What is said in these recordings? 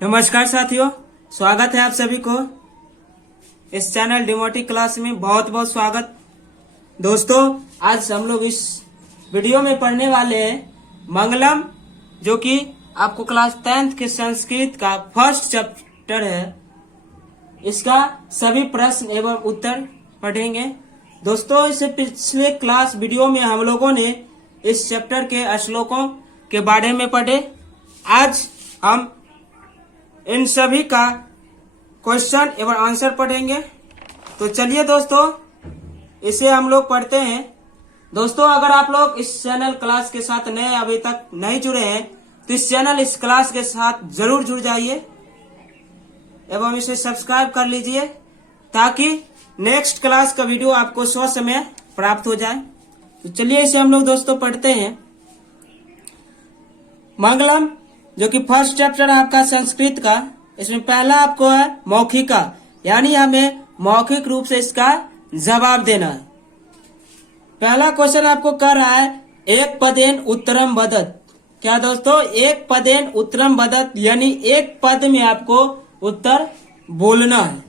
नमस्कार साथियों, स्वागत है आप सभी को इस चैनल डिमोटिक क्लास में। बहुत बहुत स्वागत। दोस्तों, आज हम लोग इस वीडियो में पढ़ने वाले हैं मंगलम, जो कि आपको क्लास 10th के संस्कृत का फर्स्ट चैप्टर है। इसका सभी प्रश्न एवं उत्तर पढ़ेंगे। दोस्तों, इससे पिछले क्लास वीडियो में हम लोगों ने इस चैप्टर के श्लोकों के बारे में पढ़े। आज हम इन सभी का क्वेश्चन एवं आंसर पढ़ेंगे। तो चलिए दोस्तों, इसे हम लोग पढ़ते हैं। दोस्तों, अगर आप लोग इस चैनल क्लास के साथ नए अभी तक नहीं जुड़े हैं तो इस चैनल इस क्लास के साथ जरूर जुड़ जाइए एवं इसे सब्सक्राइब कर लीजिए ताकि नेक्स्ट क्लास का वीडियो आपको समय प्राप्त हो जाए। तो चलिए इसे हम लोग दोस्तों पढ़ते हैं। मंगलम, जो कि फर्स्ट चैप्टर है आपका संस्कृत का। इसमें पहला आपको है मौखिका, यानी हमें मौखिक रूप से इसका जवाब देना है। पहला क्वेश्चन आपको कर रहा है एक पदेन उत्तरम वदत। क्या दोस्तों? एक पदेन उत्तरम वदत, यानी एक पद में आपको उत्तर बोलना है।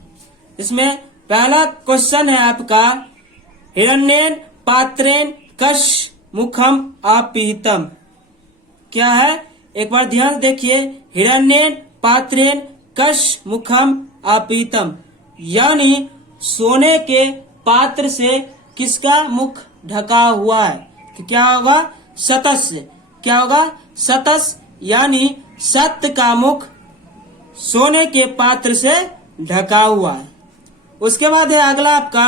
इसमें पहला क्वेश्चन है आपका हिरण्येन पात्रेन कश मुखम अपीतम। क्या है? एक बार ध्यान देखिए। हिरण्येन पात्रेन कश मुखम अपीतम, यानी सोने के पात्र से किसका मुख ढका हुआ है? तो क्या होगा? सतस्य। क्या होगा? सतस, यानी सत्य का मुख सोने के पात्र से ढका हुआ है। उसके बाद है अगला आपका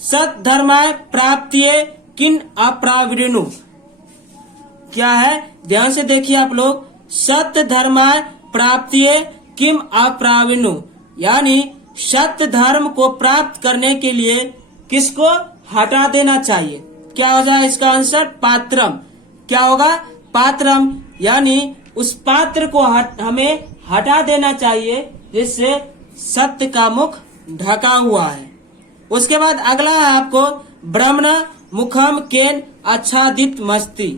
सत धर्माय प्राप्तिये किन अप्रावीणु। क्या है? ध्यान से देखिए आप लोग। सत्य धर्माय प्राप्तिये किम अप्रावीणु, यानी सत्य धर्म को प्राप्त करने के लिए किसको हटा देना चाहिए? क्या हो जाए इसका आंसर? पात्रम। क्या होगा? पात्रम, यानी उस पात्र को हमें हटा देना चाहिए जिससे सत्य का मुख ढका हुआ है। उसके बाद अगला है आपको ब्रह्मण मुखम केन आच्छादित मस्ती।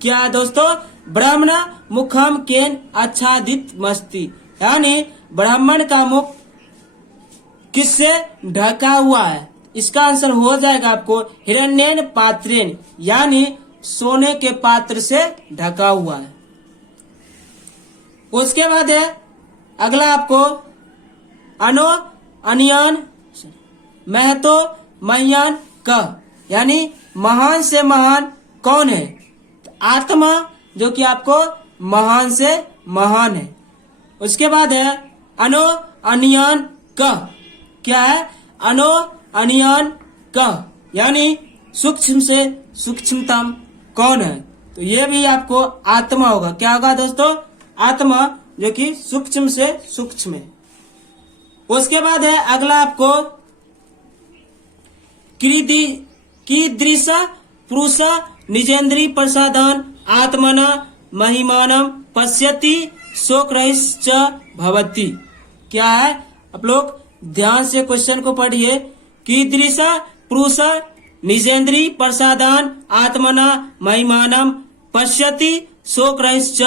क्या है दोस्तों? ब्राह्मण मुखम केन आच्छादित मस्ती, यानी ब्राह्मण का मुख किससे ढका हुआ है? इसका आंसर हो जाएगा आपको हिरण्येन पात्रेन, यानी सोने के पात्र से ढका हुआ है। उसके बाद है अगला आपको अनो अनियान महतो मह्यान क, यानी महान से महान कौन है? आत्मा, जो कि आपको महान से महान है। उसके बाद है अनो अनियान क। क्या है? अनो अनियान क, यानी सूक्ष्म से सूक्ष्मतम कौन है? तो ये भी आपको आत्मा होगा। क्या होगा दोस्तों? आत्मा, जो कि सूक्ष्म से सूक्ष्म है। उसके बाद है अगला आपको कीदृश पुरुष निजेंद्री प्रसादान आत्मना महिमानम पश्यति शोकरहिश्च भवति। क्या है? आप लोग ध्यान से क्वेश्चन को पढ़िए। कीदृश पुरुष निजेंद्री प्रसादान आत्मना महिमानम पश्यति शोकरहिश्च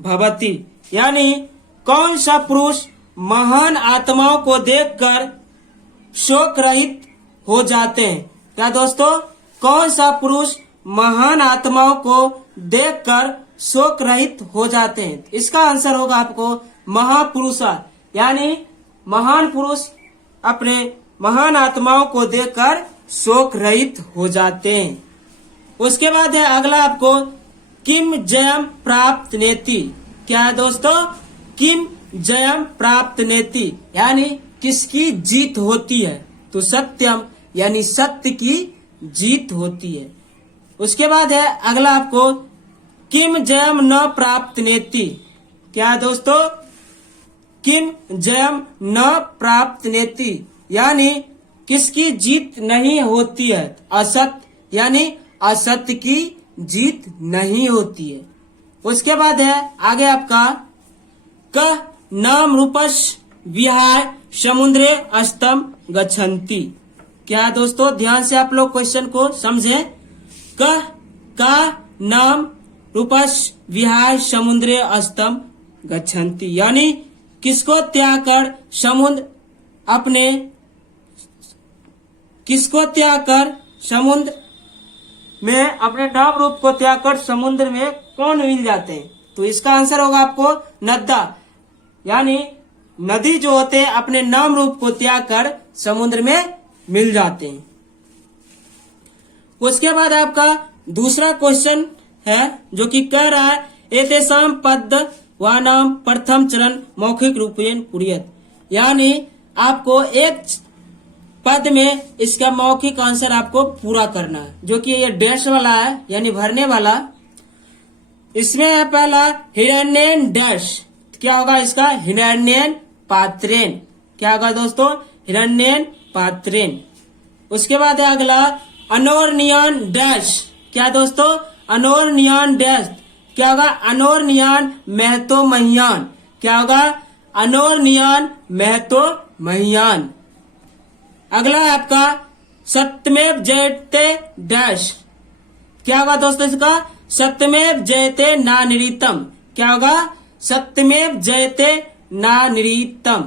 भवति, यानी कौन सा पुरुष महान आत्माओं को देखकर शोक रहित हो जाते हैं? क्या दोस्तों? कौन सा पुरुष महान आत्माओं को देखकर शोक रहित हो जाते हैं? इसका आंसर होगा आपको महापुरुष, यानी महान पुरुष अपने महान आत्माओं को देखकर शोक रहित हो जाते हैं। उसके बाद है अगला आपको किम जयम प्राप्त नेति। क्या है दोस्तों? किम जयम प्राप्त नेति, यानी किसकी जीत होती है? तो सत्यम, यानी सत्य की जीत होती है। उसके बाद है अगला आपको किम जयम न प्राप्त नेति। क्या है दोस्तों? किम जयम न प्राप्त नेति, यानी किसकी जीत नहीं होती है? असत्य, यानी असत्य की जीत नहीं होती है। उसके बाद है आगे आपका क नाम रूपस विहाय समुद्रे अस्तम गच्छन्ति। क्या है दोस्तों? ध्यान से आप लोग क्वेश्चन को समझें। का नाम रूपस विहाय समुद्रे अस्तम गच्छन्ति, यानी किसको त्याग कर समुद्र में अपने नाम रूप को त्याग कर समुद्र में कौन मिल जाते हैं? तो इसका आंसर होगा आपको नद्दा, यानी नदी जो होते हैं अपने नाम रूप को त्याग कर समुद्र में मिल जाते हैं। उसके बाद आपका दूसरा क्वेश्चन है जो कि कह रहा है एतेषां पद व नाम प्रथम चरण मौखिक रूपेण कुर्यात्, यानी आपको एक पद में इसका मौखिक आंसर आपको पूरा करना है, जो कि ये डैश वाला है यानी भरने वाला। इसमें है पहला हिरण्येन डैश, क्या होगा इसका? हिरण्येन पात्रेन। क्या होगा दोस्तों? हिरण्येन पात्रेन। उसके बाद है अगला अनोरनियान डैश, क्या दोस्तों? अनोरनियान डैश, क्या होगा? अनोरनियान महतो महियान। क्या होगा? अनोरनियान महतो महियान। अगला है आपका सत्यमेव जयते डैश, क्या होगा दोस्तों इसका? सत्यमेव जयते नानिरीतम। क्या होगा? सत्यमेव जयते नानिरीतम।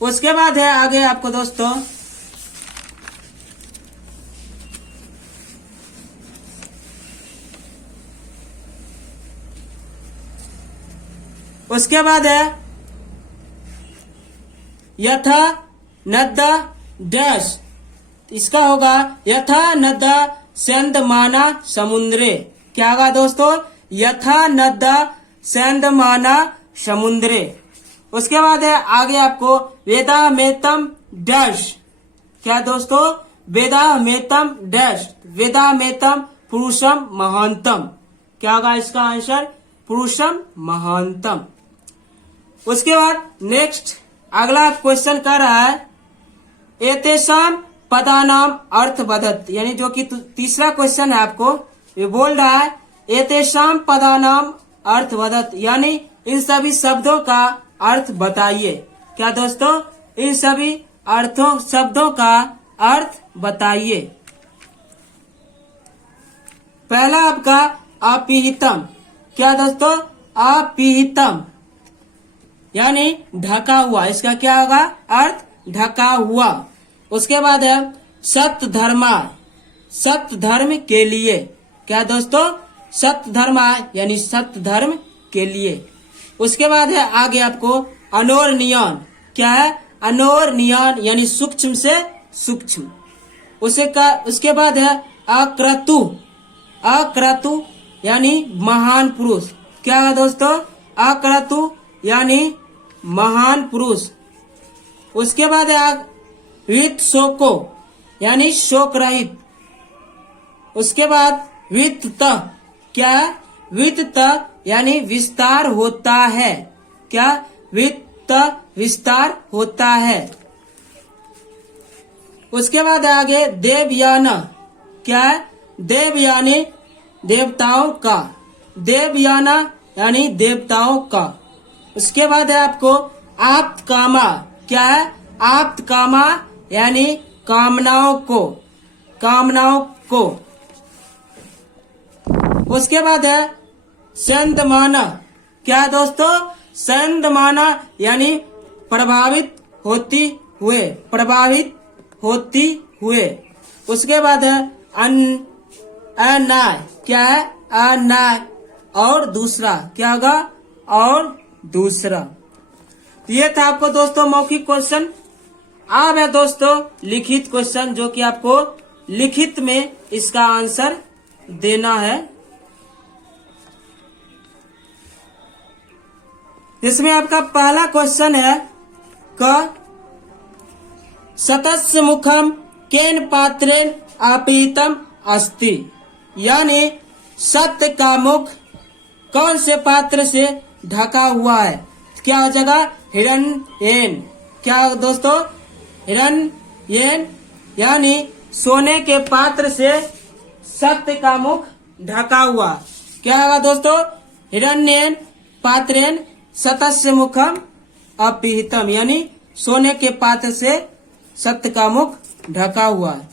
उसके बाद है आगे आपको दोस्तों उसके बाद है यथा नद्दा डैश, इसका होगा यथा नद्दा सेंदमाना समुद्रे। क्या होगा दोस्तों? यथा नद्दा सेंदमाना समुद्रे। उसके बाद है आगे आपको वेदामेतम डैश, क्या दोस्तों? वेदामेतम डैश, वेदामेतम पुरुषम महांतम। क्या होगा इसका आंसर? पुरुषम महांतम। उसके बाद नेक्स्ट अगला क्वेश्चन कर रहा है एतेषां पदानाम अर्थ वदत, यानी जो कि तीसरा क्वेश्चन है आपको, ये बोल रहा है एतेषां पदानाम अर्थ वदत, यानी इन सभी शब्दों का अर्थ बताइए। क्या दोस्तों? इन सभी शब्दों का अर्थ बताइए। पहला आपका अपीहितम, क्या दोस्तों? अपीहितम यानी ढका हुआ, इसका क्या होगा अर्थ? ढका हुआ। उसके बाद है सत्य धर्मा, सत्य धर्म के लिए। क्या दोस्तों? सत्य धर्मा यानी सत्य धर्म के लिए। उसके बाद है आगे आपको अनोरनियान, क्या है? अनोरनियान यानी सूक्ष्म से सूक्ष्म। उसके बाद है अक्रतु, अक्रतु यानी महान पुरुष। क्या है दोस्तों? अक्रतु यानी महान पुरुष। उसके बाद है वित्त शोको यानी शोक रहित। उसके बाद वित्त, क्या है? वित्त यानी विस्तार होता है। क्या? वित्त विस्तार होता है। उसके बाद आगे देवयान, क्या है? देव यानी देवताओं का, देवयाना यानी देवताओं का। उसके बाद है आपको आप्त कामा, क्या है? आप्त कामा यानी कामनाओं को, कामनाओं को। उसके बाद है संदमाना, क्या दोस्तों? संदमाना यानी प्रभावित होती हुए, प्रभावित होती हुए। उसके बाद है अनाय, क्या है? अनाय और दूसरा, क्या होगा? और दूसरा। तो ये था आपको दोस्तों मौखिक क्वेश्चन। अब है दोस्तों लिखित क्वेश्चन, जो कि आपको लिखित में इसका आंसर देना है। इसमें आपका पहला क्वेश्चन है क सतस्य मुखम केन पात्रेन अपीतम अस्ति, यानी सत्य का मुख कौन से पात्र से ढका हुआ है? क्या हो जाएगा? हिरण्येन। क्या दोस्तों? हिरण्येन यानी सोने के पात्र से सत्य का मुख ढका हुआ। क्या होगा दोस्तों? हिरण्येन पात्रेन सतस्य मुखम अपीहितम, यानी सोने के पात्र से सत्य का मुख ढका हुआ है।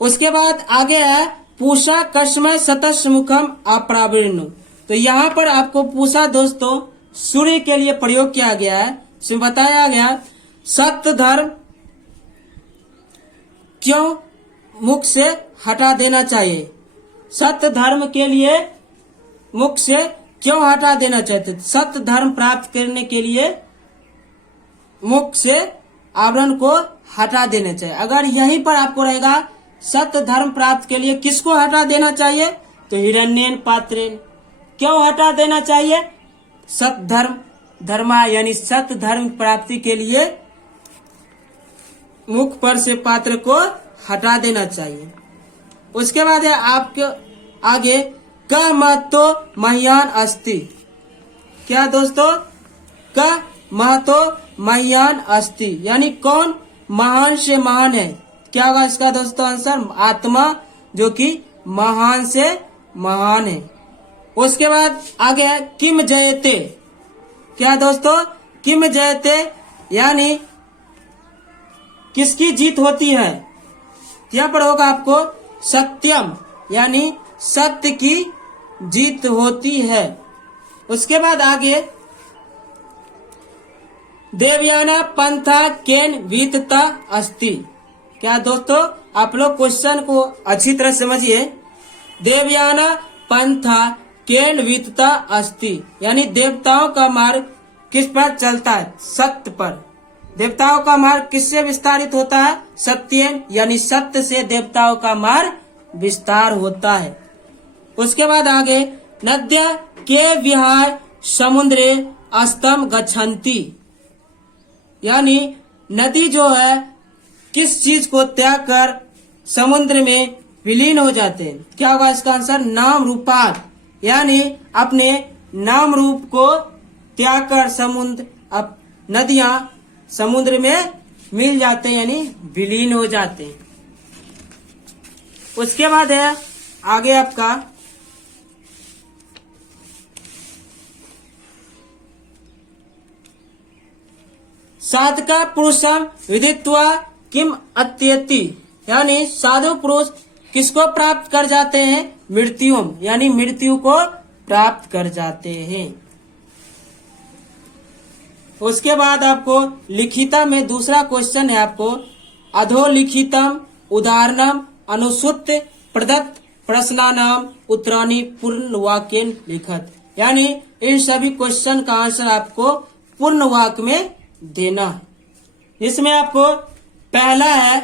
उसके बाद आगे है पूषा कस्मय सतस्य मुखम अप्रावीर्ण, तो यहाँ पर आपको पूछा दोस्तों, सूर्य के लिए प्रयोग किया गया है। इसमें बताया गया सत्य धर्म क्यों मुख से हटा देना चाहिए। सत्य धर्म के लिए मुख से क्यों हटा देना चाहते? सत्य धर्म प्राप्त करने के लिए मुख से आवरण को हटा देना चाहिए। अगर यहीं पर आपको रहेगा सत्य धर्म प्राप्त के लिए किसको हटा देना चाहिए, तो हिरण्यन पात्रेन। क्यों हटा देना चाहिए? सत्य धर्म धर्मा यानी सत्य धर्म प्राप्ति के लिए मुख पर से पात्र को हटा देना चाहिए। उसके बाद है आपके आगे क महतो मह्यान अस्ति। क्या दोस्तों? क महतो मह्यान अस्ति यानी कौन महान से महान है। क्या होगा इसका दोस्तों आंसर? आत्मा, जो कि महान से महान है। उसके बाद आगे है किम जयते। क्या दोस्तों? किम जयते यानी किसकी जीत होती है। यहाँ पर होगा आपको सत्यम यानी सत्य की जीत होती है। उसके बाद आगे देवयाना पंथा केन वीतता अस्ति। क्या दोस्तों? आप लोग क्वेश्चन को अच्छी तरह समझिए। देवयाना पंथा केन वीतता अस्ति यानी देवताओं का मार्ग किस पर चलता है? सत्य पर। देवताओं का मार्ग किससे विस्तारित होता है? सत्येन यानी सत्य से देवताओं का मार्ग विस्तार होता है। उसके बाद आगे नद्या के विहाय समुद्रे अस्तम गच्छन्ति यानी नदी जो है किस चीज को त्याग कर समुद्र में विलीन हो जाते हैं। क्या होगा इसका आंसर? नाम रूपात यानी अपने नाम रूप को त्याग कर समुद्र नदियां समुद्र में मिल जाते हैं यानी विलीन हो जाते हैं। उसके बाद है आगे आपका साधका पुरुषम विदित्वा किम अत्यति यानी साधु पुरुष किसको प्राप्त कर जाते हैं? मृत्यु यानी मृत्यु को प्राप्त कर जाते हैं। उसके बाद आपको लिखिता में दूसरा क्वेश्चन है आपको अधोलिखितम उदाहरणम अनुसूत प्रदत्त प्रश्नानाम उत्तराणी पूर्ण वाक्यन लिखत यानी इन सभी क्वेश्चन का आंसर आपको पूर्ण वाक्य में देना है। इसमें आपको पहला है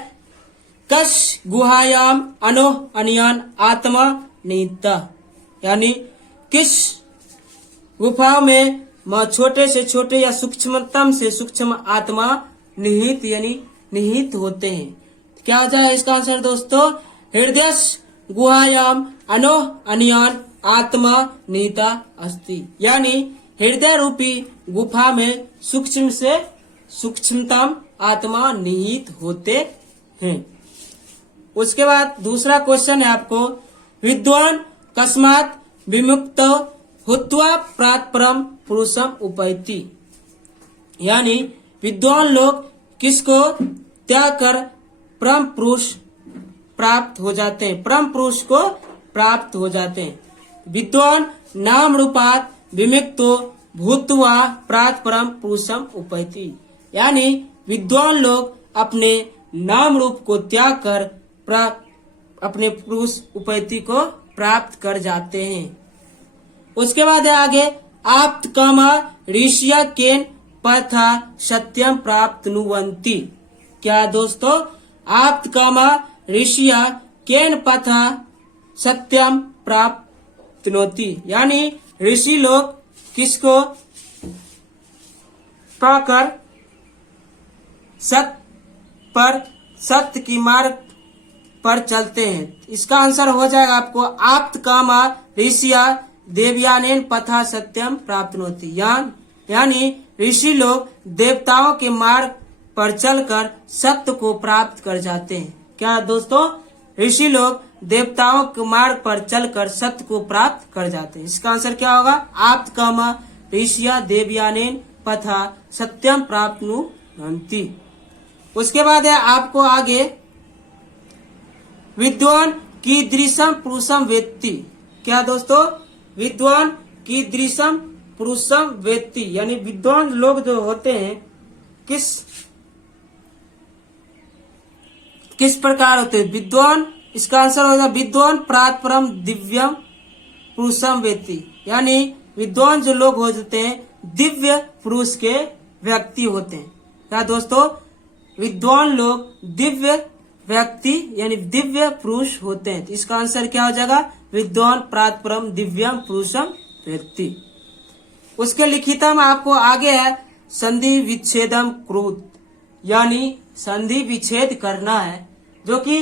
कश गुहायाम अनो अनियान आत्मा निहिता यानी किस गुफा में छोटे से छोटे या सूक्ष्मतम से सूक्ष्म आत्मा निहित यानी निहित होते हैं। क्या हो जाए इसका आंसर दोस्तों? हृदय गुहायाम अनो अनियान आत्मा निहिता अस्ति यानी हृदय रूपी गुफा में सूक्ष्म से सूक्ष्मतम आत्मा निहित होते हैं। उसके बाद दूसरा क्वेश्चन है आपको विद्वान कस्मात विमुक्त हुत्वा प्रात परम पुरुषम उपैति यानी विद्वान लोग किसको त्याग कर परम पुरुष प्राप्त हो जाते हैं, परम पुरुष को प्राप्त हो जाते हैं। विद्वान नाम रूपात विमुक्तो भूत्वा प्रात परम पुरुषम उपैति यानी विद्वान लोग अपने नाम रूप को त्याग कर अपने पुरुष उपैति को प्राप्त कर जाते हैं। उसके बाद है आगे आप्त कामा ऋषिया केन पथा सत्यम प्राप्त नुवंती। क्या दोस्तों? आप्त कामा ऋषिया केन पथा सत्यम प्राप्त नोती यानी ऋषि लोग किसको पाकर सत्य की मार्ग पर चलते हैं। इसका आंसर हो जाएगा आपको आप्त कामा ऋषिया देवयानेन पथा सत्यम प्राप्नोति यानी ऋषि लोग देवताओं के मार्ग पर चलकर सत्य को प्राप्त कर जाते हैं। क्या दोस्तों? ऋषि लोग देवताओं के मार्ग पर चलकर सत्य को प्राप्त कर जाते हैं। इसका आंसर क्या होगा? आप्त कामा ऋषिया देवयानेन पथा सत्यम प्राप्नुवन्ति। उसके बाद है आपको आगे विद्वान कीदृशम पुरुषम वेत्ति। क्या दोस्तों? विद्वान कीदृशम पुरुषम वेत्ति, यानी विद्वान लोग जो होते हैं किस प्रकार होते हैं? विद्वान, इसका आंसर होगा विद्वान प्रात परम दिव्यम पुरुषम वेत्ति, यानी विद्वान जो लोग होते हैं दिव्य पुरुष के व्यक्ति होते हैं। क्या दोस्तों? विद्वान लोग दिव्य व्यक्ति यानी दिव्य पुरुष होते हैं। तो इसका आंसर क्या हो जाएगा? विद्वान प्रात परम दिव्यम पुरुषम वेत्ति। उसके लिखितम आपको आगे है संधि विच्छेदम कृत, यानी संधि विच्छेद करना है, जो कि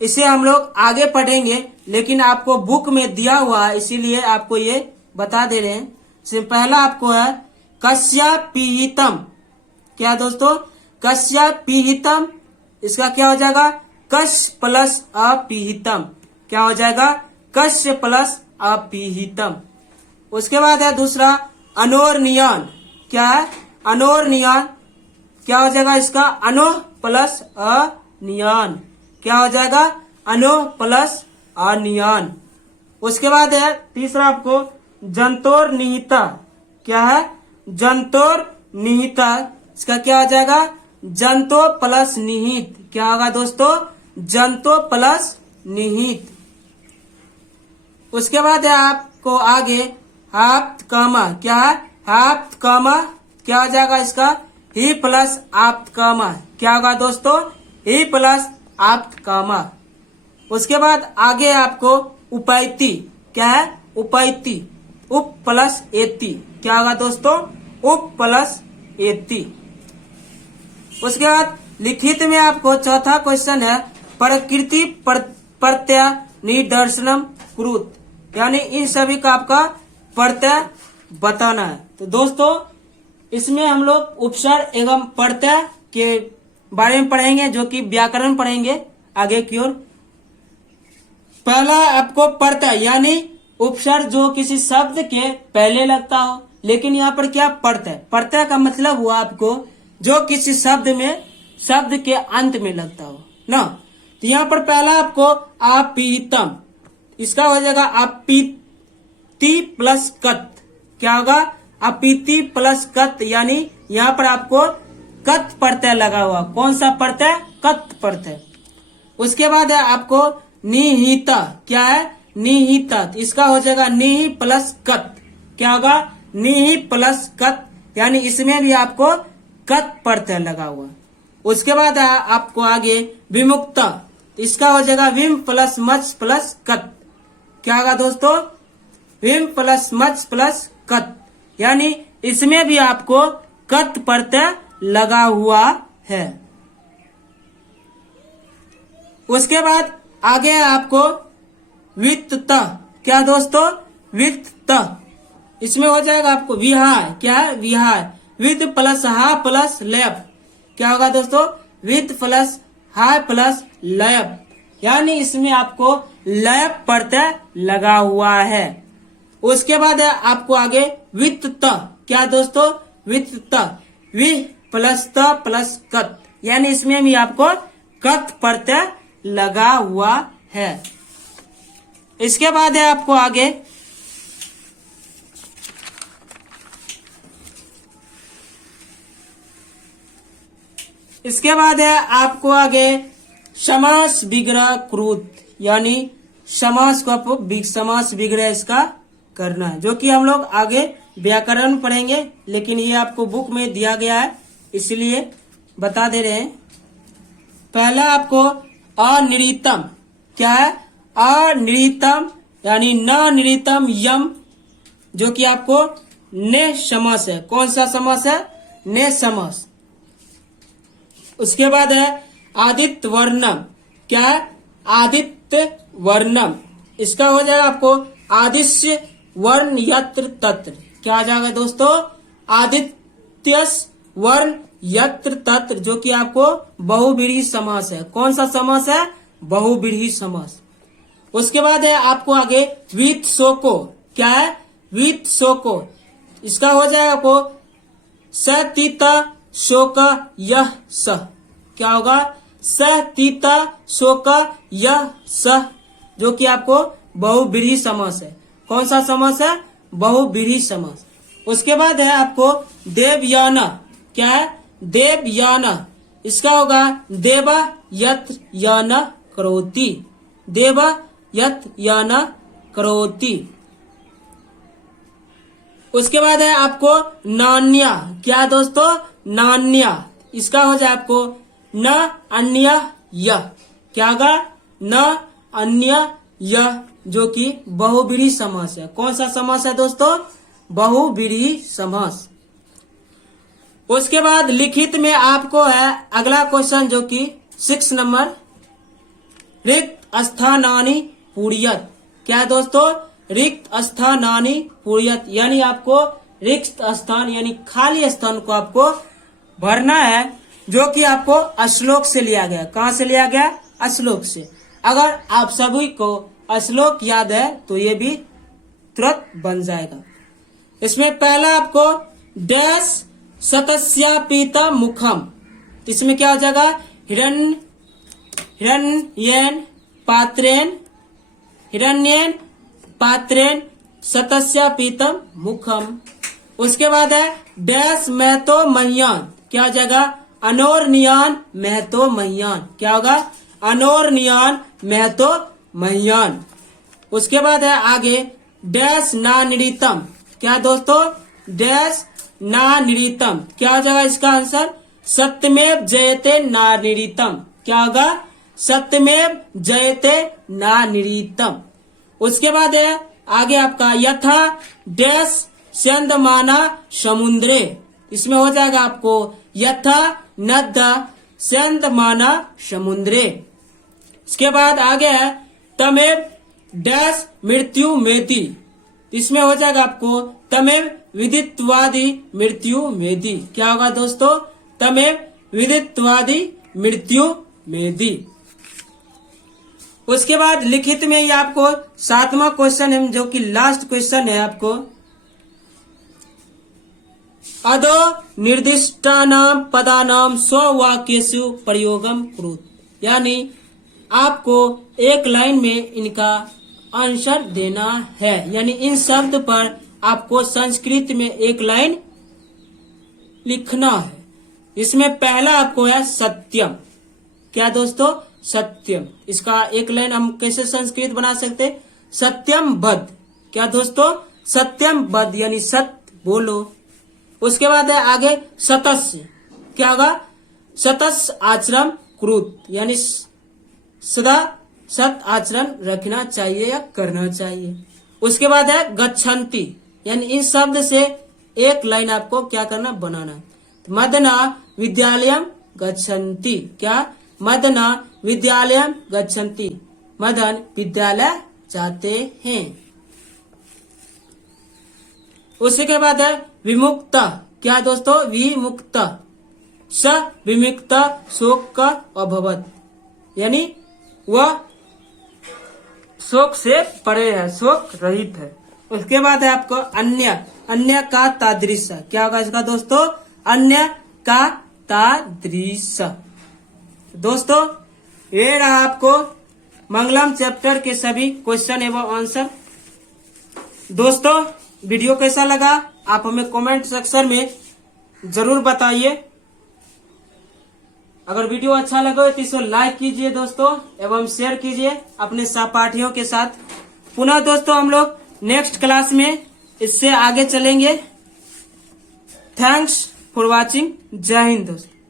इसे हम लोग आगे पढ़ेंगे, लेकिन आपको बुक में दिया हुआ है इसीलिए आपको ये बता दे रहे हैं। इसमें पहला आपको है कस्या पीहितम। क्या दोस्तों? कस्या पीहितम, इसका क्या हो जाएगा? कश प्लस अपीहितम। क्या हो जाएगा? कश प्लस अपीहितम। उसके बाद है दूसरा अनोर्नियन। क्या है? अनोर्नियन। क्या हो जाएगा इसका? अनो प्लस अनियन। क्या हो जाएगा? अनो प्लस अनियन। उसके बाद है तीसरा आपको जंतोर निहिता। क्या है? जंतोर निहिता, इसका क्या हो जाएगा? जंतो प्लस निहित। क्या होगा दोस्तों? जंतो प्लस निहित। उसके बाद है आपको आगे हाप्त कामा। क्या है? हाप्त कामा। क्या हो जाएगा इसका? ही प्लस आप्त कामा। क्या होगा दोस्तों? ही प्लस आप्त कामा। उसके बाद आगे आपको उपैति। क्या है? उपैति। उप प्लस एति। क्या होगा दोस्तों? उप प्लस एति। उसके बाद लिखित में आपको चौथा क्वेश्चन है प्रकृति प्रत्यय निदर्शनम कृत, यानी इन सभी का आपका प्रत्यय बताना है। तो दोस्तों इसमें हम लोग उपसर्ग एवं प्रत्यय के बारे में पढ़ेंगे, जो कि व्याकरण पढ़ेंगे आगे की ओर। पहला आपको प्रत्यय यानी उपसर्ग जो किसी शब्द के पहले लगता हो, लेकिन यहाँ पर क्या प्रत्यय? प्रत्यय का मतलब हुआ आपको जो किसी शब्द के अंत में लगता हो ना। तो यहाँ पर पहला आपको अपीतम, इसका हो जाएगा अपीति प्लस कत। क्या होगा? अपीति प्लस कत, यानी यहाँ पर आपको कत प्रत्यय लगा हुआ। कौन सा प्रत्यय? कत प्रत्यय। उसके बाद है आपको निहिता। क्या है? निहिता, इसका हो जाएगा निहि प्लस कत। क्या होगा? निहि प्लस कत, यानी इसमें भी आपको कत प्रत्यय लगा हुआ। उसके बाद है आपको आगे विमुक्ता, इसका हो जाएगा विम प्लस मच प्लस कत। क्या होगा दोस्तों? विम प्लस मच प्लस कत, यानी इसमें भी आपको कत प्रत्यय लगा हुआ है। उसके बाद आगे है आपको वित्त। क्या दोस्तों? वित्त, इसमें हो जाएगा आपको विहार। क्या है? विहार। विद प्लस हा प्लस लयप। क्या होगा दोस्तों? विद प्लस हा प्लस लयप, यानी इसमें आपको लयप प्रत्यय लगा हुआ है। उसके बाद है आपको आगे वित्त। क्या दोस्तों? वित्त, वि प्लस त प्लस कत, यानी इसमें भी आपको कत प्रत्यय लगा हुआ है। इसके बाद है आपको आगे समास विग्रह कृत, यानी समास को आपको समास विग्रह इसका करना है, जो कि हम लोग आगे व्याकरण पढ़ेंगे, लेकिन ये आपको बुक में दिया गया है इसलिए बता दे रहे हैं। पहला आपको अनिरितम। क्या है? अनिरितम, यानी न निरितम यम, जो कि आपको ने समास है। कौन सा समास है? ने समास। उसके बाद है आदित्य वर्णम। क्या है? आदित्य वर्णम, इसका हो जाएगा आपको आदिश्य वर्ण यत्र तत्र। क्या आ जाएगा दोस्तों? आदित्य वर्ण यत्र तत्र, जो कि आपको बहुव्रीहि समास है। कौन सा समास है? बहुव्रीहि समास। उसके बाद है आपको आगे वीत शोको। क्या है? वीत शोको, इसका हो जाएगा आपको सतीता शोक यह स। क्या होगा? सतीता शोक यह स, जो कि आपको बहुव्रीहि समास है। कौन सा समास है? बहुव्रीहि समास। उसके बाद है आपको देवयाना। क्या है? देवयाना। इसका होगा देवा यत याना करोति। देवा यत याना करोति। उसके बाद है आपको नान्या। क्या दोस्तों? नान्या। इसका हो जाए आपको न अन्य यह। क्या होगा? न अन्य यह, जो कि बहुव्रीहि समास है। कौन सा समास है दोस्तों? बहुव्रीहि समास। उसके बाद लिखित में आपको है अगला क्वेश्चन, जो कि 6 नंबर, रिक्त स्थानानि पूर्यत। क्या है दोस्तों? रिक्त स्थानानि पूर्यत, यानी आपको रिक्त स्थान यानी खाली स्थान को आपको भरना है, जो कि आपको श्लोक से लिया गया। कहाँ से लिया गया? श्लोक से। अगर आप सभी को श्लोक याद है तो ये भी तुरंत बन जाएगा। इसमें पहला आपको डैश सतस्यापीता मुखम। इसमें क्या हो जाएगा? हिरण्येन पात्रेन सतस्यापीतम मुखम। उसके बाद है डैश महतो मह्यान। क्या हो जाएगा? अनोरनियान महतो मह्यान। क्या होगा? अनोरनियान महतो मह्यान। उसके बाद है आगे डैश ना निरीतम। क्या दोस्तों? डैश ना निरीतम। क्या हो जाएगा इसका आंसर? सत्यमेव जयते ना निरीतम। क्या होगा? सत्यमेव जयते ना निरीतम। उसके बाद है आगे आपका यथा डैश स्यंदमाना समुद्रे। इसमें हो जाएगा आपको यथा नद्दा स्यंदमाना समुद्रे। इसके बाद आगे है तमेव डैश मृत्यु मेति। इसमें हो जाएगा आपको तमेव विदित्वादि मृत्यु मेदि। क्या होगा दोस्तों? तमेव विदित्वादि मृत्यु मेदि। उसके बाद लिखित में ये आपको 7वां क्वेश्चन है, जो कि लास्ट क्वेश्चन है आपको। अदो निर्दिष्टानाम पदानाम स्ववाक्येषु प्रयोगम कुरुत। यानी आपको एक लाइन में इनका आंसर देना है, यानी इन शब्द पर आपको संस्कृत में एक लाइन लिखना है। इसमें पहला आपको है सत्यम। क्या दोस्तों? सत्यम। इसका एक लाइन हम कैसे संस्कृत बना सकते? सत्यम बद। क्या दोस्तों? सत्यम बद, यानी सत्य बोलो। उसके बाद है आगे सतस्य। क्या होगा? सतस्य आचरण कुरुत, यानी सदा सत आचरण रखना चाहिए या करना चाहिए। उसके बाद है गच्छन्ति, यानी इन शब्द से एक लाइन आपको क्या करना? बनाना। मदना विद्यालयम गच्छन्ति। क्या? मदना विद्यालयम गच्छन्ति। मदन विद्यालय जाते हैं। उसके बाद है विमुक्त। क्या दोस्तों? विमुक्त। स विमुक्त शोक का अभवत, यानी वह शोक से परे है, शोक रहित है। उसके बाद है आपको अन्य का तादृश। क्या होगा इसका दोस्तों? अन्य का तादृश। दोस्तों ये रहा आपको मंगलम चैप्टर के सभी क्वेश्चन एवं आंसर। दोस्तों वीडियो कैसा लगा आप हमें कमेंट सेक्शन में जरूर बताइए। अगर वीडियो अच्छा लगे तो इसे लाइक कीजिए दोस्तों, एवं शेयर कीजिए अपने सहपाठियों के साथ। पुनः दोस्तों हम लोग नेक्स्ट क्लास में इससे आगे चलेंगे। Thanks for watching. जय हिंद दोस्तों।